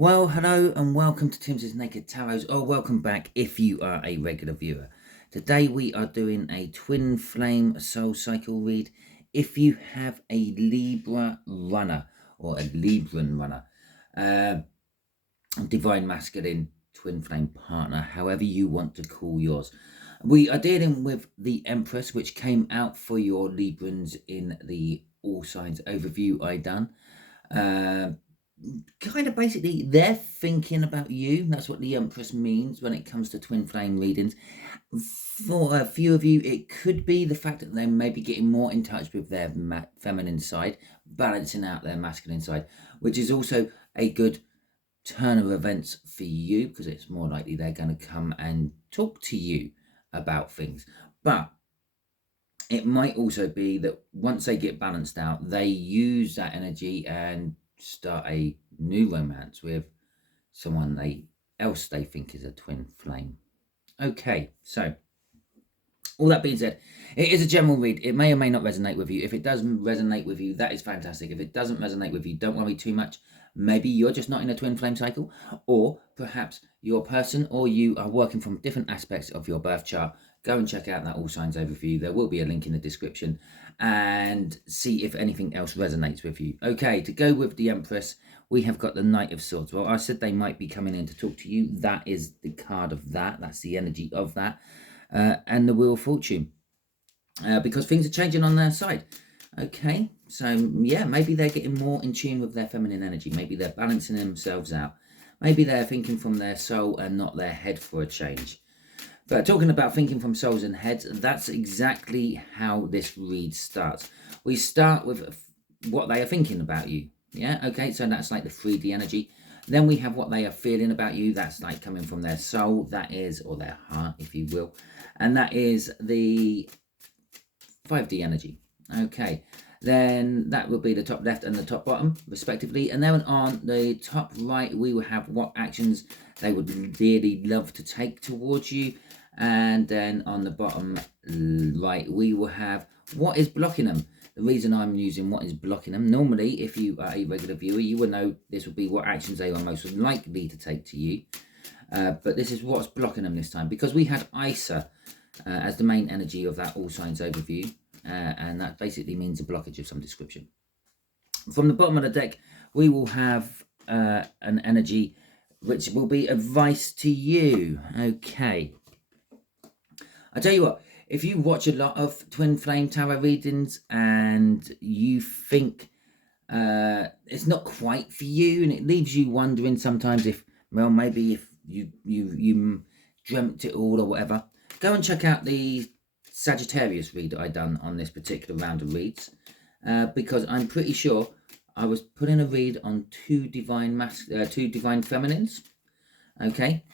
Well, hello and welcome to Timsy Naked Tarot, or welcome back if you are a regular viewer. Today we are doing a twin flame soul cycle read. If you have a Libra runner or a Libran runner, divine masculine twin flame partner, however you want to call yours. We are dealing with the Empress, which came out for your Librans in the all signs overview I done. Kind of basically they're thinking about you. That's what the Empress means when it comes to twin flame readings. For a few of you, it could be the fact that they may be getting more in touch with their feminine side, balancing out their masculine side, which is also a good turn of events for you, because it's more likely they're going to come and talk to you about things. But it might also be that once they get balanced out, they use that energy and start a new romance with someone else they think is a twin flame. Okay, so all that being said, it is a general read. It may or may not resonate with you. If it doesn't resonate with you, that is fantastic. If it doesn't resonate with you, don't worry too much. Maybe you're just not in a twin flame cycle, or perhaps your person or you are working from different aspects of your birth chart. Go and check out that all signs overview. There will be a link in the description, and see if anything else resonates with you. Okay, to go with the Empress, we have got the Knight of Swords. Well, I said they might be coming in to talk to you. That is the card of that. That's the energy of that. And the Wheel of Fortune, because things are changing on their side. Okay, so yeah, maybe they're getting more in tune with their feminine energy. Maybe they're balancing themselves out. Maybe they're thinking from their soul and not their head for a change. But talking about thinking from souls and heads, that's exactly how this read starts. We start with what they are thinking about you. Yeah, okay, so that's like the 3D energy. Then we have what they are feeling about you. That's like coming from their soul, that is, or their heart, if you will. And that is the 5D energy. Okay, then that will be the top left and the top bottom, respectively. And then on the top right, we will have what actions they would really love to take towards you. And then on the bottom right, we will have what is blocking them. The reason I'm using what is blocking them, normally, if you are a regular viewer, you will know this will be what actions they are most likely to take to you. But this is what's blocking them this time, because we had Isa as the main energy of that all signs overview. And that basically means a blockage of some description. From the bottom of the deck, we will have an energy which will be advice to you. Okay. I tell you what, if you watch a lot of twin flame tarot readings and you think it's not quite for you, and it leaves you wondering sometimes if, well, maybe if you dreamt it all or whatever, go and check out the Sagittarius read I done on this particular round of reads, because I'm pretty sure I was putting a read on two divine feminines. Okay.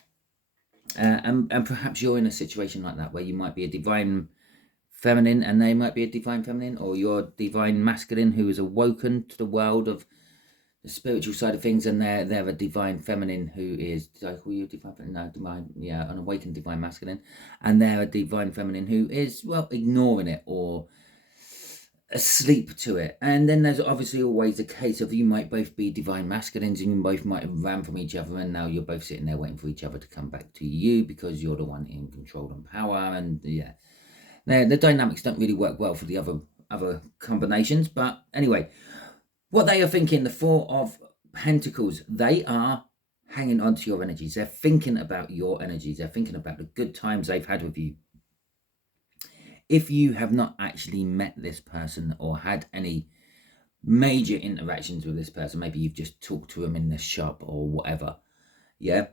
And perhaps you're in a situation like that where you might be a divine feminine and they might be a divine feminine, or you're divine masculine who is awoken to the world of the spiritual side of things, and they're a divine feminine who is, did I call you a divine feminine? No, divine, yeah, an awakened divine masculine, and they're a divine feminine who is, well, ignoring it or asleep to it. And then there's obviously always a case of you might both be divine masculines and you both might have ran from each other, and now you're both sitting there waiting for each other to come back to you because you're the one in control and power. And yeah, the dynamics don't really work well for the other combinations. But anyway, what they are thinking, the Four of Pentacles, they are hanging on to your energies. They're thinking about your energies. They're thinking about the good times they've had with you. If you have not actually met this person or had any major interactions with this person, maybe you've just talked to them in the shop or whatever, yeah,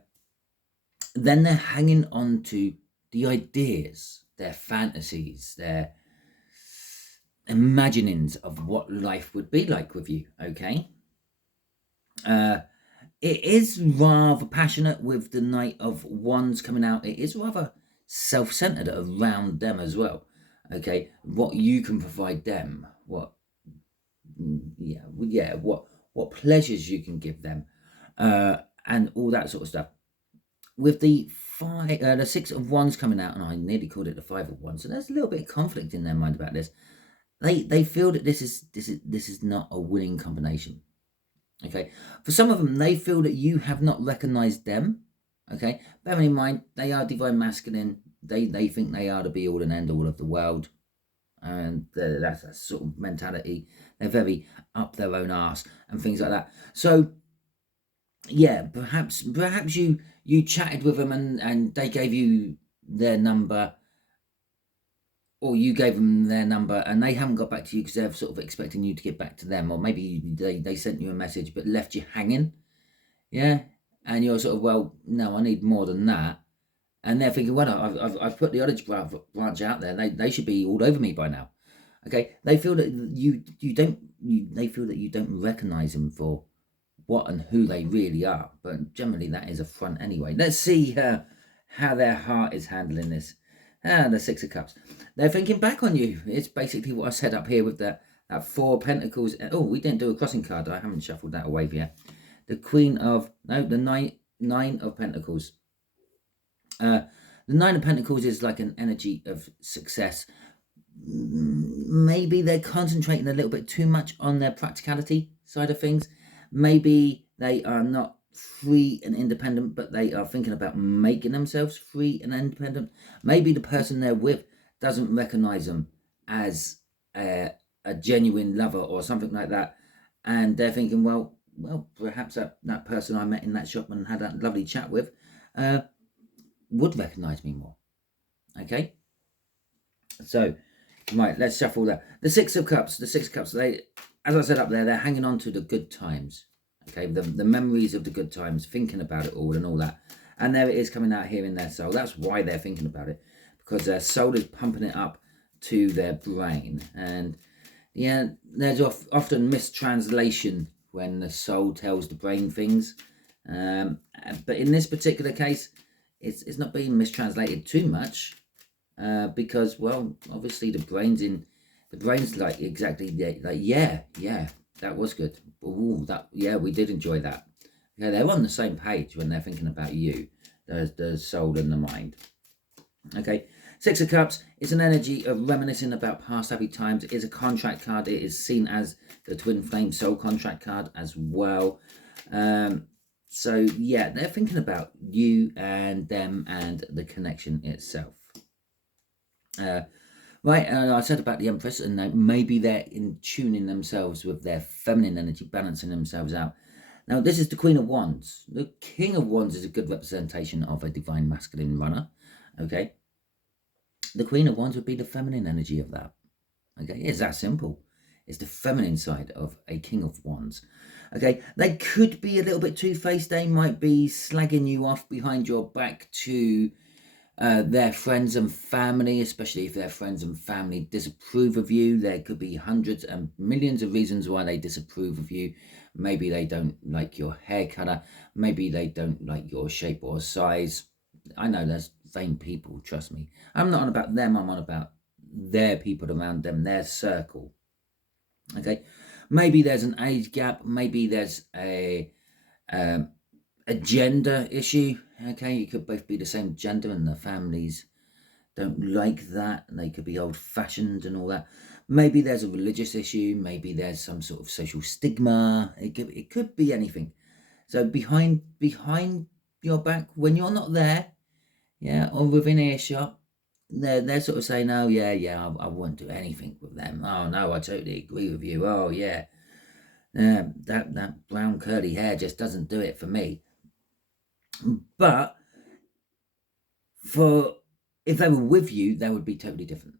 then they're hanging on to the ideas, their fantasies, their imaginings of what life would be like with you. Okay. It is rather passionate with the Knight of Wands coming out. It is rather self-centered around them as well. Okay, what you can provide them, what pleasures you can give them, and all that sort of stuff. With the Six of Wands coming out, and I nearly called it the Five of Wands, so there's a little bit of conflict in their mind about this. They feel that this is not a winning combination. Okay, for some of them, they feel that you have not recognized them. Okay, bearing in mind they are divine masculine. They think they are the be all and end all of the world, and that's a sort of mentality. They're very up their own arse and things like that. So yeah, perhaps you chatted with them and they gave you their number, or you gave them their number and they haven't got back to you because they're sort of expecting you to get back to them, or maybe they sent you a message but left you hanging. Yeah, and you're sort of, well, no, I need more than that. And they're thinking, well, I've put the olive branch out there. They should be all over me by now. Okay, they feel that they feel that you don't recognize them for what and who they really are. But generally, that is a front anyway. Let's see how their heart is handling this. The Six of Cups. They're thinking back on you. It's basically what I said up here with that Four of Pentacles. Oh, we didn't do a crossing card. I haven't shuffled that away yet. The Nine of Pentacles. The Nine of Pentacles is like an energy of success. Maybe they're concentrating a little bit too much on their practicality side of things. Maybe they are not free and independent, but they are thinking about making themselves free and independent. Maybe the person they're with doesn't recognize them as a genuine lover or something like that, and they're thinking, well, perhaps that person I met in that shop and had that lovely chat with would recognize me more. Okay, so right, let's shuffle that. The Six of Cups. The Six of Cups. They, as I said up there, they're hanging on to the good times. Okay, the memories of the good times, thinking about it all and all that. And there it is coming out here in their soul. That's why they're thinking about it, because their soul is pumping it up to their brain. And yeah, there's often mistranslation when the soul tells the brain things. But in this particular case, it's not being mistranslated too much, because, well, obviously the brain's like exactly like, yeah, that was good. Ooh, yeah, we did enjoy that. Yeah, they're on the same page when they're thinking about you, the soul and the mind. Okay, Six of Cups is an energy of reminiscing about past happy times. It is a contract card. It is seen as the Twin Flame soul contract card as well. So yeah, they're thinking about you and them and the connection itself. Right, I said about the Empress, and maybe they're in tuning themselves with their feminine energy, balancing themselves out. Now, this is the Queen of Wands. The King of Wands is a good representation of a divine masculine runner, okay? The Queen of Wands would be the feminine energy of that, okay? It's that simple. It's the feminine side of a King of Wands, okay? They could be a little bit two-faced. They might be slagging you off behind your back to their friends and family, especially if their friends and family disapprove of you. There could be hundreds and millions of reasons why they disapprove of you. Maybe they don't like your hair color. Maybe they don't like your shape or size. I know there's vain people, trust me. I'm not on about them, I'm on about their people around them, their circle. Okay, maybe there's an age gap. Maybe there's a gender issue. Okay, you could both be the same gender and the families don't like that, and they could be old-fashioned and all that. Maybe there's a religious issue. Maybe there's some sort of social stigma. It could be anything. So behind your back, when you're not there, yeah, or within earshot, they're sort of saying, oh yeah, I won't do anything with them. Oh no, I totally agree with you. Oh yeah, that brown curly hair just doesn't do it for me. But if they were with you, they would be totally different.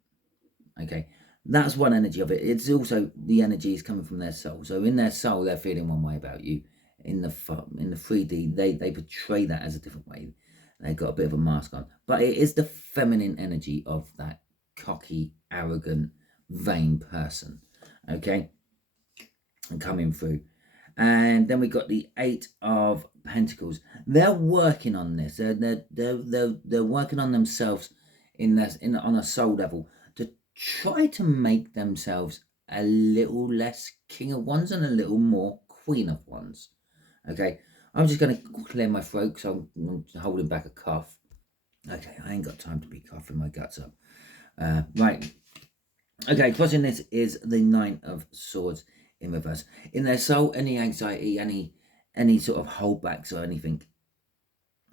Okay, that's one energy of it. It's also the energy is coming from their soul. So in their soul, they're feeling one way about you. In the 3D, they portray that as a different way. They've got a bit of a mask on, but it is the feminine energy of that cocky, arrogant, vain person. Okay, and coming through. And then we got the Eight of Pentacles. They're working on this. They're working on themselves on a soul level to try to make themselves a little less King of Wands and a little more Queen of Wands. Okay, I'm just going to clear my throat because I'm holding back a cough. Okay, I ain't got time to be coughing my guts up. Right. Okay, crossing this is the Nine of Swords. in reverse. In their soul, any anxiety, any sort of holdbacks or anything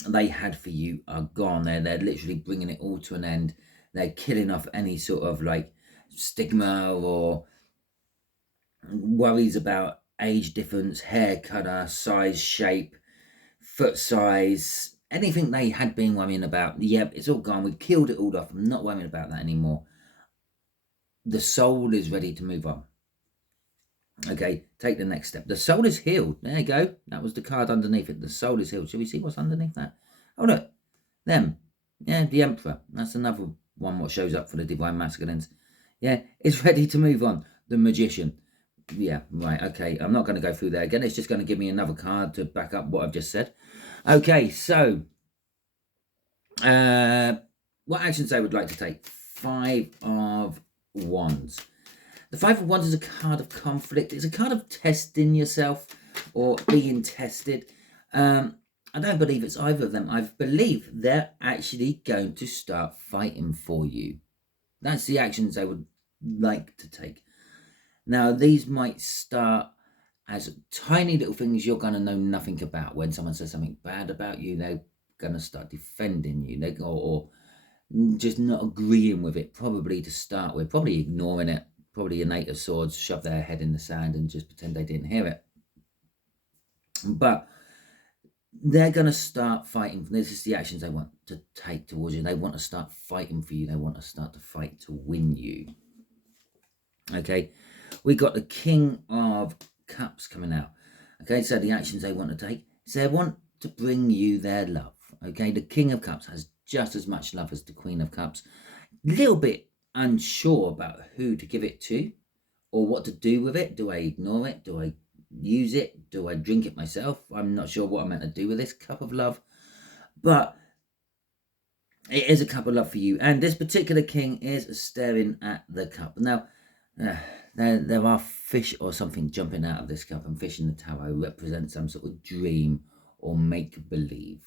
they had for you are gone. They're literally bringing it all to an end. They're killing off any sort of like stigma or worries about age difference, hair colour, size, shape, foot size, anything they had been worrying about. Yep, it's all gone. We've killed it all off. I'm not worrying about that anymore. The soul is ready to move on. Okay, take the next step. The soul is healed. There you go. That was the card underneath it. The soul is healed. Shall we see what's underneath that? Oh, look. Them. Yeah, the Emperor. That's another one what shows up for the Divine Masculines. Yeah, it's ready to move on. The Magician. Yeah, right. Okay, I'm not going to go through there again. It's just going to give me another card to back up what I've just said. Okay, so what actions I would like to take? 5 of Wands. The 5 of Wands is a card of conflict. It's a card of testing yourself or being tested. I don't believe it's either of them. I believe they're actually going to start fighting for you. That's the actions I would like to take. Now, these might start as tiny little things you're going to know nothing about. When someone says something bad about you, they're going to start defending you. They go, or just not agreeing with it, probably to start with, probably ignoring it. Probably an 8 of Swords, shove their head in the sand and just pretend they didn't hear it. But they're going to start fighting. This is the actions they want to take towards you. They want to start fighting for you. They want to start to fight to win you. Okay, we got the King of Cups coming out. Okay, so the actions they want to take is they want to bring you their love. Okay, the King of Cups has just as much love as the Queen of Cups. A little bit unsure about who to give it to or what to do with it. Do I ignore it? Do I use it? Do I drink it myself? I'm not sure what I'm meant to do with this cup of love, but it is a cup of love for you. And this particular king is staring at the cup. Now, there are fish or something jumping out of this cup, and fish in the tarot represent some sort of dream or make-believe.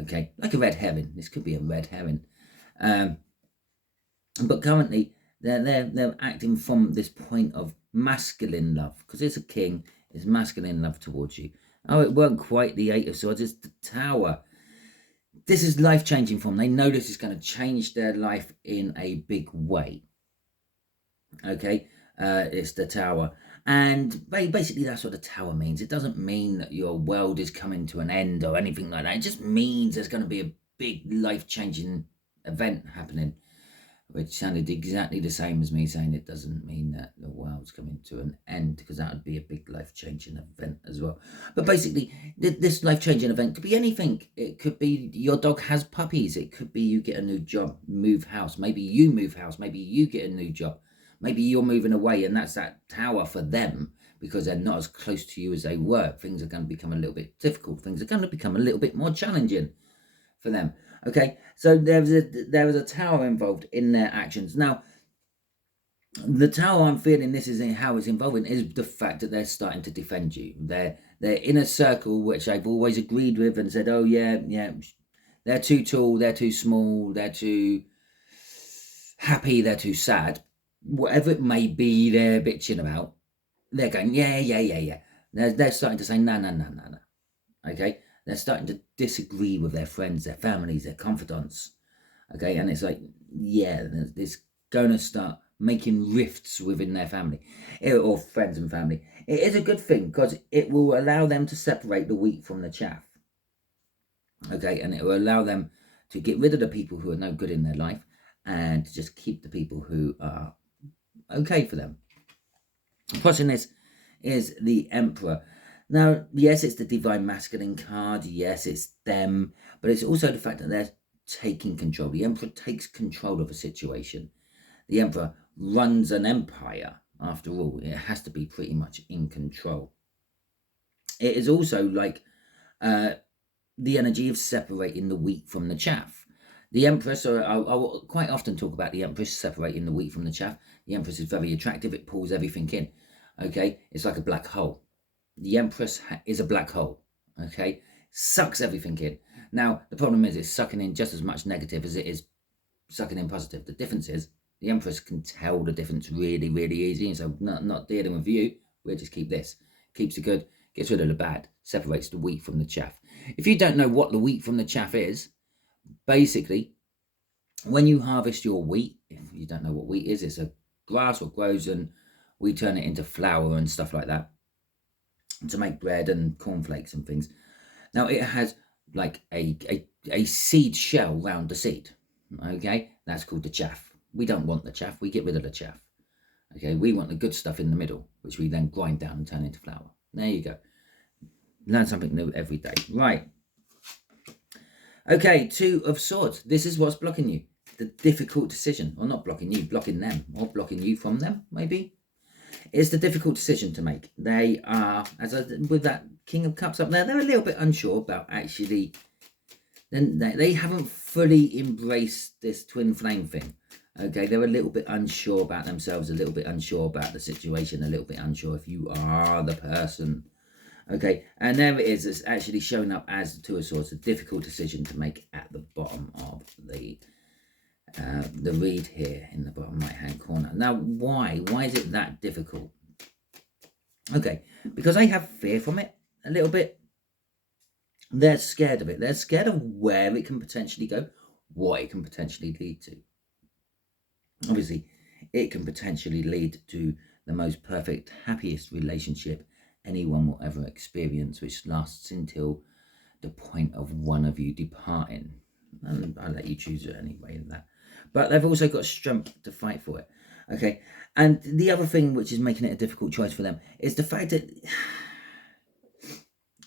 Okay, like a red herring. This could be a red herring. But currently, they're acting from this point of masculine love, because it's a king, it's masculine love towards you. Oh, it weren't quite the 8 of Swords, it's the Tower. This is life-changing for them. They know this is going to change their life in a big way. Okay, it's the Tower. And basically that's what the Tower means. It doesn't mean that your world is coming to an end or anything like that. It just means there's going to be a big life-changing event happening, which sounded exactly the same as me saying it doesn't mean that the world's coming to an end, because that would be a big life-changing event as well. But basically, this life-changing event could be anything. It could be your dog has puppies. It could be you get a new job, move house. Maybe you move house. Maybe you get a new job. Maybe you're moving away, and that's that Tower for them, because they're not as close to you as they were. Things are going to become a little bit difficult. Things are going to become a little bit more challenging for them. Okay, so there is a Tower involved in their actions. Now, the Tower I'm feeling this is how it's involving is the fact that they're starting to defend you. They're in a circle which I've always agreed with and said, oh yeah, they're too tall, they're too small, they're too happy, they're too sad. Whatever it may be they're bitching about, they're going, yeah. They're starting to say, no. Okay? They're starting to disagree with their friends, their families, their confidants. Okay? And it's like, yeah, it's going to start making rifts within their family or friends and family. It is a good thing because it will allow them to separate the wheat from the chaff. Okay? And it will allow them to get rid of the people who are no good in their life and to just keep the people who are okay for them. Plus in this is the Emperor. Now, yes, it's the Divine Masculine card. Yes, it's them. But it's also the fact that they're taking control. The Emperor takes control of a situation. The Emperor runs an empire. After all, it has to be pretty much in control. It is also like the energy of separating the wheat from the chaff. The Empress, or I will quite often talk about the Empress separating the wheat from the chaff. The Empress is very attractive. It pulls everything in. Okay, it's like a black hole. The Empress is a black hole. Okay, sucks everything in. Now, the problem is it's sucking in just as much negative as it is sucking in positive. The difference is the Empress can tell the difference really, really easy. And so not dealing with you, We'll just keep this. Keeps the good, gets rid of the bad, separates the wheat from the chaff. If you don't know what the wheat from the chaff is, basically, when you harvest your wheat, if you don't know what wheat is, it's a grass what grows and we turn it into flour and stuff like that to make bread and cornflakes and things. Now it has like a seed shell round the seed. Okay, that's called the chaff. We don't want the chaff, we get rid of the chaff. Okay, we want the good stuff in the middle, which we then grind down and turn into flour. There you go. Learn something new every day. Right. Okay, Two of Swords. This is what's blocking you. The difficult decision. Or not blocking you, blocking them. Or blocking you from them, maybe. It's the difficult decision to make. They are, with that King of Cups up there, they're a little bit unsure about actually... They haven't fully embraced this twin flame thing. Okay, they're a little bit unsure about themselves, a little bit unsure about the situation, a little bit unsure if you are the person. Okay, and there it is. It's actually showing up as the Two of Swords, a difficult decision to make at the bottom of the read here in the bottom right-hand corner. Now, why? Why is it that difficult? Okay, because they have fear from it a little bit. They're scared of it. They're scared of where it can potentially go, what it can potentially lead to. Obviously, it can potentially lead to the most perfect, happiest relationship anyone will ever experience, which lasts until the point of one of you departing. And I'll let you choose it anyway in that. But they've also got strength to fight for it. Okay. And the other thing which is making it a difficult choice for them is the fact that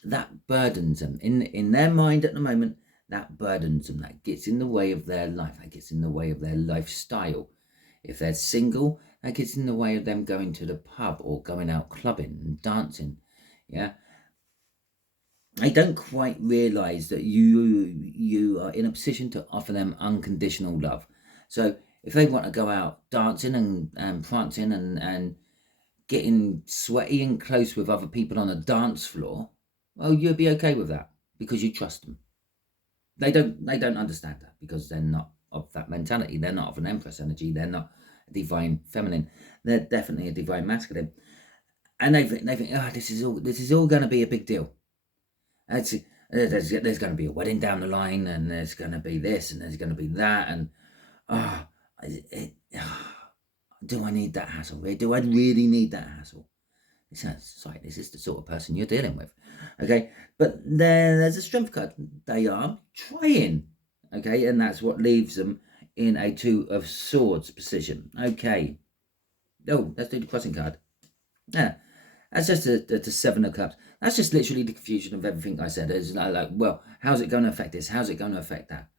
that burdens them. In their mind at the moment, that burdens them. That gets in the way of their life. That gets in the way of their lifestyle. If they're single, that gets in the way of them going to the pub or going out clubbing and dancing. Yeah. They don't quite realise that you are in a position to offer them unconditional love. So if they want to go out dancing and prancing and getting sweaty and close with other people on a dance floor, well, you'll be okay with that because you trust them. They don't understand that because they're not of that mentality. They're not of an Empress energy. They're not a divine feminine. They're definitely a divine masculine. And they think, oh, this is all going to be a big deal. There's going to be a wedding down the line, and there's going to be this, and there's going to be that, and do I need that hassle? Do I really need that hassle? Sorry, this is the sort of person you're dealing with. Okay, but there's a strength card. They are trying. Okay, and that's what leaves them in a Two of Swords position. Okay. Oh, let's do the crossing card. Yeah, that's just the Seven of Cups. That's just literally the confusion of everything I said. It's like, well, how's it going to affect this? How's it going to affect that?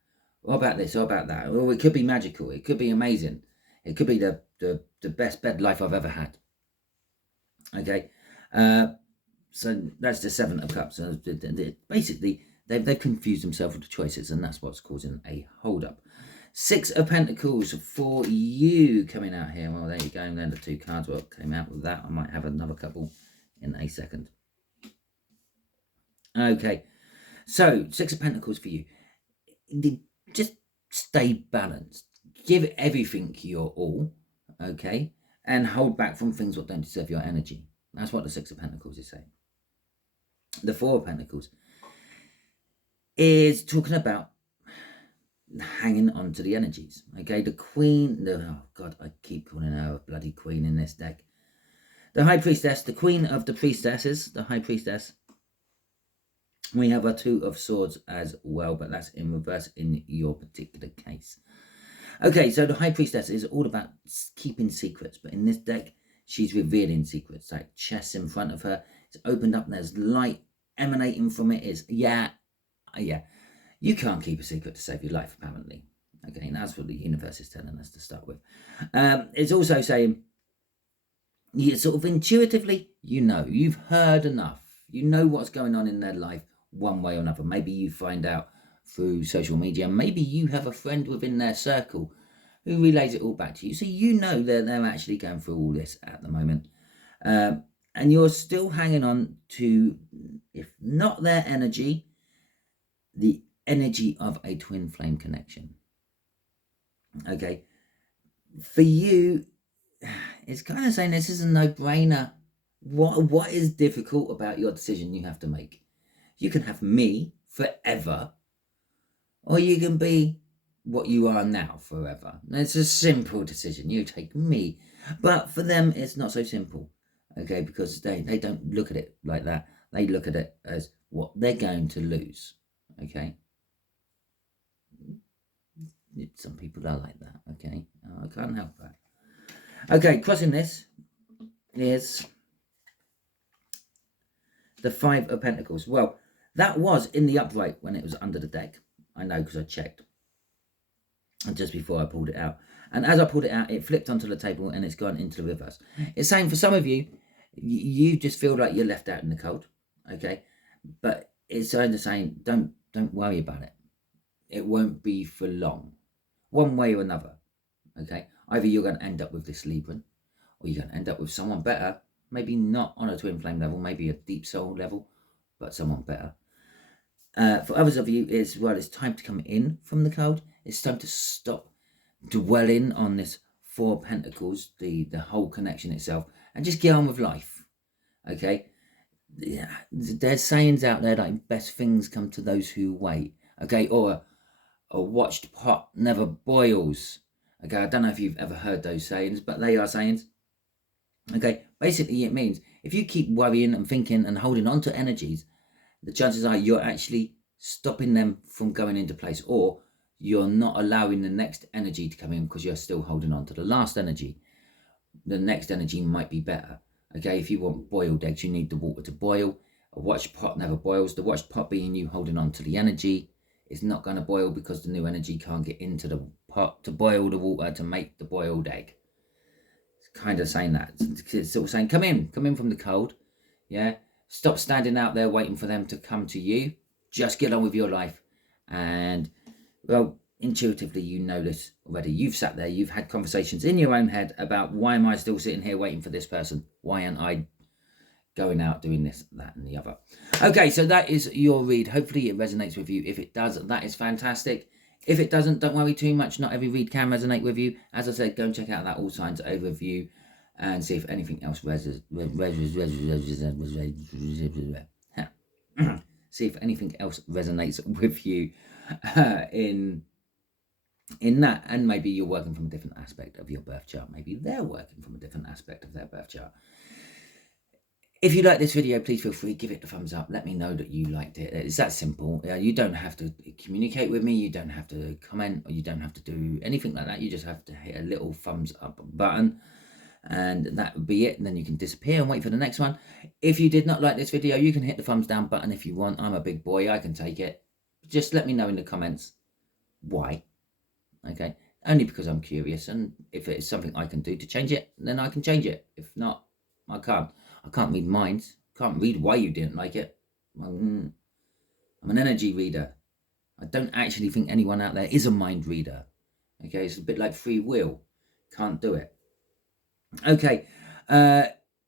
What about this? What about that? Well, it could be magical. It could be amazing. It could be the best bed life I've ever had. Okay, so that's the Seven of Cups. So basically, they've confused themselves with the choices, and that's what's causing a hold-up. Six of Pentacles for you coming out here. Well, there you go. And then the two cards what came out with that. I might have another couple in a second. Okay, so Six of Pentacles for you. Just stay balanced. Give everything your all, okay? And hold back from things that don't deserve your energy. That's what the Six of Pentacles is saying. The Four of Pentacles is talking about hanging on to the energies, okay? The Queen, oh God, I keep calling her a bloody Queen in this deck. The High Priestess, the Queen of the Priestesses, the High Priestess. We have a Two of Swords as well, but that's in reverse in your particular case. Okay, so the High Priestess is all about keeping secrets, but in this deck, she's revealing secrets, like chests in front of her. It's opened up and there's light emanating from it. It's, yeah. You can't keep a secret to save your life, apparently. Okay, and that's what the universe is telling us to start with. It's also saying, you sort of intuitively, you've heard enough. You know what's going on in their life one way or another. Maybe you find out through social media. Maybe you have a friend within their circle who relays it all back to you. So you know that they're actually going through all this at the moment. And you're still hanging on to, if not their energy, the energy of a twin flame connection. Okay. For you, it's kind of saying this is a no-brainer. What is difficult about your decision you have to make? You can have me forever, or you can be what you are now forever. It's a simple decision. You take me. But for them, it's not so simple, okay, because they don't look at it like that. They look at it as what they're going to lose, okay? Some people are like that, okay? I can't help that. Okay, crossing this is the Five of Pentacles. Well, that was in the upright when it was under the deck. I know because I checked. And just before I pulled it out. And as I pulled it out, it flipped onto the table and it's gone into the reverse. It's saying for some of you, you just feel like you're left out in the cold, okay? But it's kind of saying, don't worry about it. It won't be for long. One way or another, okay? Either you're going to end up with this Libran, or you're going to end up with someone better, maybe not on a twin flame level, maybe a deep soul level, but someone better. For others of you, it's time to come in from the cold. It's time to stop dwelling on this Four of Pentacles, the whole connection itself, and just get on with life, okay? Yeah, there's sayings out there like best things come to those who wait, okay? Or a watched pot never boils, okay? I don't know if you've ever heard those sayings, but they are sayings, okay? Basically, it means if you keep worrying and thinking and holding on to energies, the chances are you're actually stopping them from going into place, or you're not allowing the next energy to come in because you're still holding on to the last energy. The next energy might be better, okay? If you want boiled eggs, you need the water to boil. A watched pot never boils. The watched pot being you holding on to the energy is not going to boil because the new energy can't get into the pot to boil the water to make the boiled egg. It's kind of saying that. It's sort of saying, come in from the cold, yeah? Stop standing out there waiting for them to come to you. Just get on with your life. And, well, intuitively, you know this already. You've sat there, you've had conversations in your own head about, why am I still sitting here waiting for this person? Why aren't I going out doing this, that, and the other? Okay, so that is your read. Hopefully it resonates with you. If it does, that is fantastic. If it doesn't, don't worry too much. Not every read can resonate with you. As I said, go and check out that All Signs overview and see if anything else see if anything else resonates with you in that. And maybe you're working from a different aspect of your birth chart. Maybe they're working from a different aspect of their birth chart. If you like this video, please feel free, give it a thumbs up. Let me know that you liked it. It's that simple. You don't have to communicate with me. You don't have to comment, or you don't have to do anything like that. You just have to hit a little thumbs up button, and that would be it. And then you can disappear and wait for the next one. If you did not like this video, you can hit the thumbs down button if you want. I'm a big boy. I can take it. Just let me know in the comments why. Okay? Only because I'm curious. And if it's something I can do to change it, then I can change it. If not, I can't. I can't read minds. Can't read why you didn't like it. I'm an energy reader. I don't actually think anyone out there is a mind reader. Okay? It's a bit like free will. Can't do it. Okay,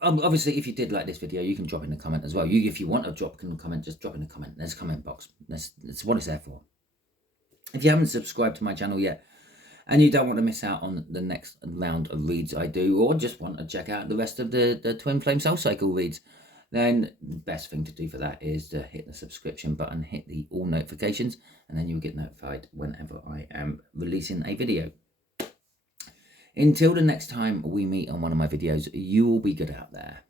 obviously, if you did like this video, you can drop in a comment as well. If you want to drop in a comment, just drop in a comment. There's a comment box. That's what it's there for. If you haven't subscribed to my channel yet, and you don't want to miss out on the next round of reads I do, or just want to check out the rest of the Twin Flame Soul Cycle reads, then the best thing to do for that is to hit the subscription button, hit the all notifications, and then you'll get notified whenever I am releasing a video. Until the next time we meet on one of my videos, you will be good out there.